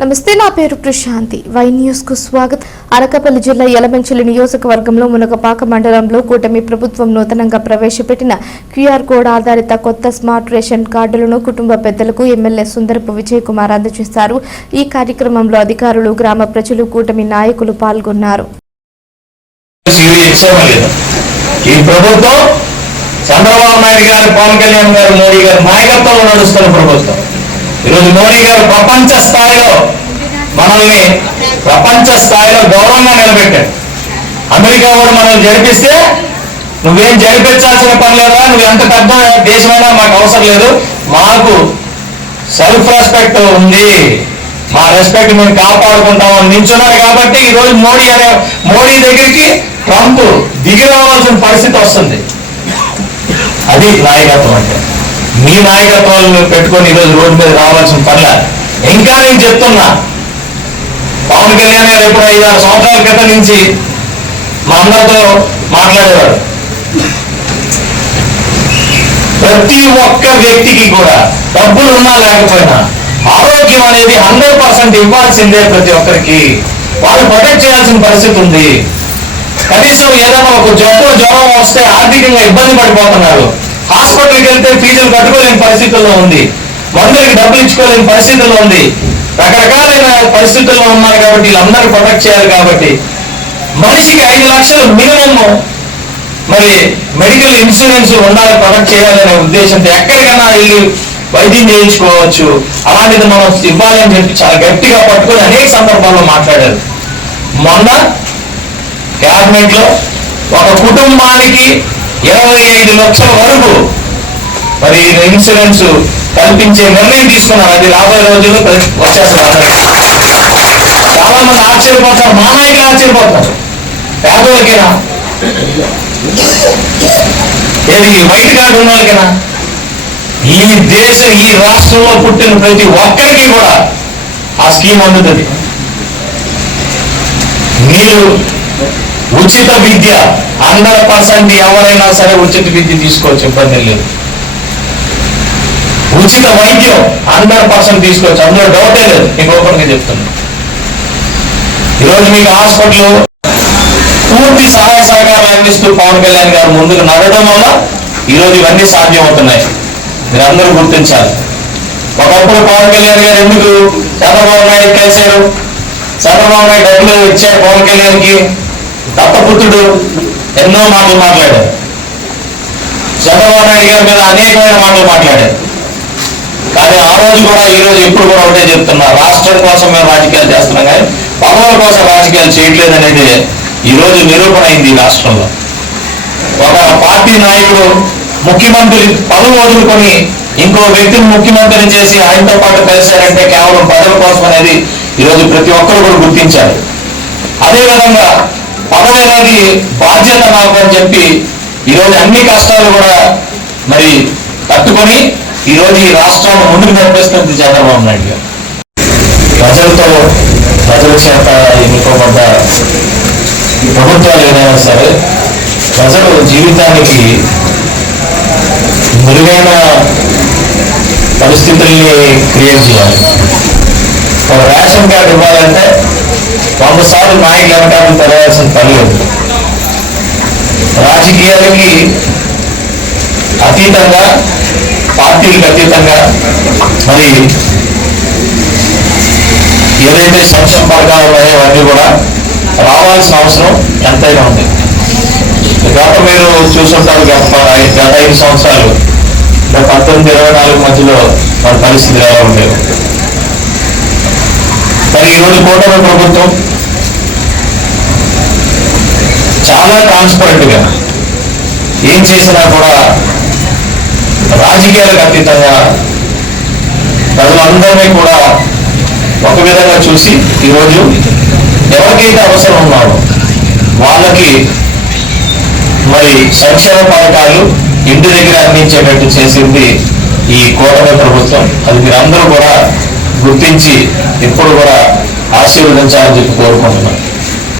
నమస్తే నా పేరు ప్రశాంతి. వై న్యూస్కు స్వాగతం. అనకాపల్లి జిల్లా యలమంచిలి నియోజకవర్గంలో మునగపాక మండలంలో కూటమి ప్రభుత్వం నూతనంగా ప్రవేశపెట్టిన క్యూఆర్ కోడ్ ఆధారిత కొత్త స్మార్ట్ రేషన్ కార్డులను కుటుంబ పెద్దలకు ఎమ్మెల్యే సుందరపు విజయ్ కుమార్ అందజేశారు. ఈ కార్యక్రమంలో అధికారులు గ్రామ ప్రజలు కూటమి నాయకులు పాల్గొన్నారు. ఈ ప్రభుత్వం చంద్రబాబు నాయుడు గారు పవన్ కళ్యాణ్ గారు మోడీ గారు నాయకత్వంలో నడుస్తున్న ప్రభుత్వం. ఈరోజు మోడీ గారు ప్రపంచ స్థాయిలో మనల్ని ప్రపంచ స్థాయిలో గౌరవంగా నిలబెట్టాడు అమెరికా కూడా మనల్ని జరిపిస్తే నువ్వేం జరిపించాల్సిన పని లేదా? నువ్వు ఎంత పెద్ద దేశమైనా మాకు అవసరం లేదు. మాకు సెల్ఫ్ రెస్పెక్ట్ ఉంది. మా రెస్పెక్ట్ మేము కాపాడుకుంటామని నించున్నారు కాబట్టి ఈరోజు మోడీ అనే మోడీ దగ్గరికి ట్రంప్ దిగి రావాల్సిన పరిస్థితి వస్తుంది. అది నాయకత్వం అంటే. మీ నాయకత్వాలను పెట్టుకొని ఈరోజు రోడ్డు మీద రావాల్సిన పనిలా. ఇంకా నేను చెప్తున్నా పవన్ కళ్యాణ్ గారు ఎప్పుడు ఐదు ఆరు సంవత్సరాల క్రితం నుంచి మా అందరితో మాట్లాడేవాడు. ప్రతి ఒక్క వ్యక్తికి కూడా డబ్బులు ఉన్నా లేకపోయినా ఆరోగ్యం అనేది హండ్రెడ్ పర్సెంట్ ఇవ్వాల్సిందే ప్రతి ఒక్కరికి. వాళ్ళు ప్రొటెక్ట్ చేయాల్సిన పరిస్థితి ఉంది. కనీసం ఏదైనా ఒక జబ్బు జ్వరం వస్తే ఆర్థికంగా ఇబ్బంది పడిపోతున్నారు. హాస్పిటల్కి వెళ్తే ఫీజులు కట్టుకోలేని పరిస్థితుల్లో ఉంది. మందులకి డబ్బులు ఇచ్చుకోలేని పరిస్థితుల్లో ఉంది. రకరకాలైన పరిస్థితుల్లో ఉన్నారు కాబట్టి వీళ్ళందరూ ప్రొటెక్ట్ చేయాలి కాబట్టి. మనిషికి ఐదు లక్షలు మినిమమ్. మరి మెడికల్ ఇన్సూరెన్స్ ఉండాలి ప్రొటెక్ట్ చేయాలనే ఉద్దేశంతో ఎక్కడికైనా వెళ్ళి వైద్యం చేయించుకోవచ్చు. అలాంటిది మనం ఇవ్వాలి అని చెప్పి చాలా గట్టిగా పట్టుకొని అనేక సందర్భాల్లో మాట్లాడారు. మొన్న క్యాబినెట్లో ఒక కుటుంబానికి ఇరవై ఐదు లక్షల వరకు మరి ఇన్సూరెన్స్ కల్పించే నిర్ణయం తీసుకున్నారు. అది రాబోయే రోజుల్లో ప్ర- వచ్చేస్తుంది చాలా మంది ఆశ్చర్యపోతారు. మా నాయకులు ఆశ్చర్యపోతారు. పేదలకేనా ఏది వైట్ కార్డు ఉన్న వాళ్ళకేనా ఈ దేశం ఈ రాష్ట్రంలో పుట్టిన ప్రతి ఒక్కరికి కూడా ఆ స్కీమ్ అందుతుంది. మీరు ఉచిత విద్య. హండ్రెడ్ పర్సెంట్ ఎవరైనా సరే ఉచిత విద్య తీసుకోవచ్చు ఇబ్బంది లేదు. ఉచిత వైద్యం హండ్రెడ్ పర్సెంట్ తీసుకోవచ్చు. అందులో డౌటే లేదు. మీకు ఓపెన్గా చెప్తున్నా. ఈరోజు మీకు హాస్పిటల్ పూర్తి సహాయ సహకారాలు అందిస్తూ పవన్ కళ్యాణ్ గారు ముందుకు నడవడం వల్ల ఈరోజు ఇవన్నీ సాధ్యమవుతున్నాయి. మీరందరూ గుర్తించాలి. ఒకప్పుడు పవన్ కళ్యాణ్ గారు ఎందుకు చంద్రబాబు నాయుడు కలిశారు? చంద్రబాబు నాయుడు డబ్బులు ఇచ్చారు పవన్ కళ్యాణ్కి. దత్తపుత్రుడు ఎన్నో మాటలు మాట్లాడారు చంద్రబాబు నాయుడు గారి మీద అనేకమైన మాటలు మాట్లాడారు కానీ ఆ రోజు కూడా ఈ రోజు ఇప్పుడు కూడా ఒకటే చెప్తున్నా రాష్ట్రం కోసం మేము రాజకీయాలు చేస్తున్నాం కానీ పదవుల కోసం రాజకీయాలు చేయట్లేదు అనేది ఈ రోజు నిరూపణ అయింది రాష్ట్రంలో. ఒక పార్టీ నాయకుడు ముఖ్యమంత్రి పదవి వదులుకొని ఇంకో వ్యక్తిని ముఖ్యమంత్రిని చేసి ఆయనతో పాటు కలిశారంటే కేవలం ప్రజల కోసం అనేది ఈరోజు ప్రతి ఒక్కరు కూడా గుర్తించారు. అదేవిధంగా పదవి బాధ్యత నాకు అని చెప్పి ఈరోజు అన్ని కష్టాలు కూడా మరి తట్టుకొని ఈరోజు ఈ రాష్ట్రాన్ని ముందుకు నడిపిస్తుంది చంద్రబాబు నాయుడు గారు. ప్రజలతో ప్రజల చేత ఎన్నుకోబడ్డ ఈ ప్రభుత్వాలు ఏదైనా సరే ప్రజలు జీవితానికి మెరుగైన పరిస్థితుల్ని క్రియేట్ చేయాలి. ఒక రేషన్ కార్డు ఇవ్వాలంటే వంద సార్లు నాయకులు వెనకాలను తెరవాల్సిన పని లేదు. రాజకీయాలకి అతీతంగా పార్టీలకు అతీతంగా మరి ఏదైతే సంక్షేమ పథకాలు ఉన్నాయో అవన్నీ కూడా రావాల్సిన అవసరం ఎంతైనా ఉంది. గత మీరు చూసుంటారు గత గత ఐదు సంవత్సరాలు అంటే పంతొమ్మిది ఇరవై నాలుగు మధ్యలో మన పరిస్థితులు ఎలా ఉండేవి మరి ఈరోజు కూటమి ప్రభుత్వం చాలా ట్రాన్స్పరెంట్గా ఏం చేసినా కూడా రాజకీయాలకు అతీతంగా ప్రజలందరినీ కూడా ఒక విధంగా చూసి ఈరోజు ఎవరికైతే అవసరం ఉన్నారో వాళ్ళకి మరి సంక్షేమ పథకాలు ఇంటి దగ్గర అందించేటట్టు చేసింది ఈ కూటమి ప్రభుత్వం. అది మీరందరూ కూడా గుర్తించి ఎప్పుడు కూడా ఆశీర్వదించాలని చెప్పి కోరుకుంటున్నాను.